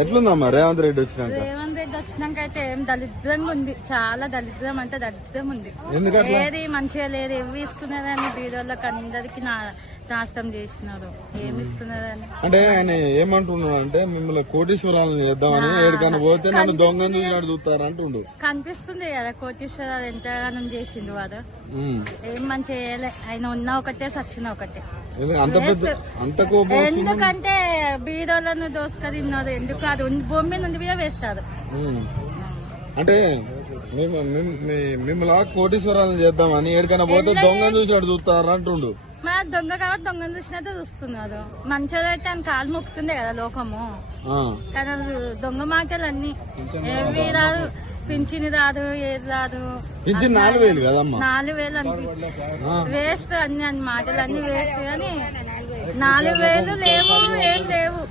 ఎట్లుందమ్మా రేవంత్ రెడ్డి వచ్చినాక? రేవంత్ రెడ్డి వచ్చినాక అయితే ఏం దరిద్రంగా ఉంది, చాలా దరిద్రం అంటే దరిద్రం ఉంది. ఏది మంచిగా లేదు, ఏమి ఇస్తున్నారని బీదోళ్ళకి అందరికి నాశనం చేసినారు. ఏమి ఇస్తున్నారని అంటే ఆయన ఏమంటున్నాడు అంటే మిమ్మల్ని కోటీశ్వరాలను చేద్దామని ఏడికన్నా పోతే నన్ను దొంగను చూసినట్టు చూస్తారంటుండు. కనిపిస్తుంది కదా కోటీశ్వరాలు ఎంతగానం చేసిండు వాడు. ఏం మంచిగా చేయలే. ఆయన ఉన్న ఒకటే సచ్చిన ఒకటే. ఎందుకంటే బీదోళ్ళను దోసుకరిన్నారు. ఎందుకు అది భూమి నుండి కూడా వేస్తారు. అంటే మిమ్మల్ని కోటీశ్వరాలను చేద్దామని ఏడికైనా పోతే దొంగను చూసినట్టు చూస్తారు అంటుండు. మరి దొంగ కాబట్టి దొంగను చూసినట్టు చూస్తున్నారు. మంచిదైతే ఆయన కాలు మొక్కుతుండే కదా లోకము. కానీ దొంగ మాటలు అన్ని ఏవి రాదు, పింఛని రాదు, ఏది రాదు. 4,000 కదమ్మా, 4,000 వేస్ట్ అన్ని మాటలు అన్ని వేస్ట్. కానీ 4,000 లేవు, ఏం లేవు.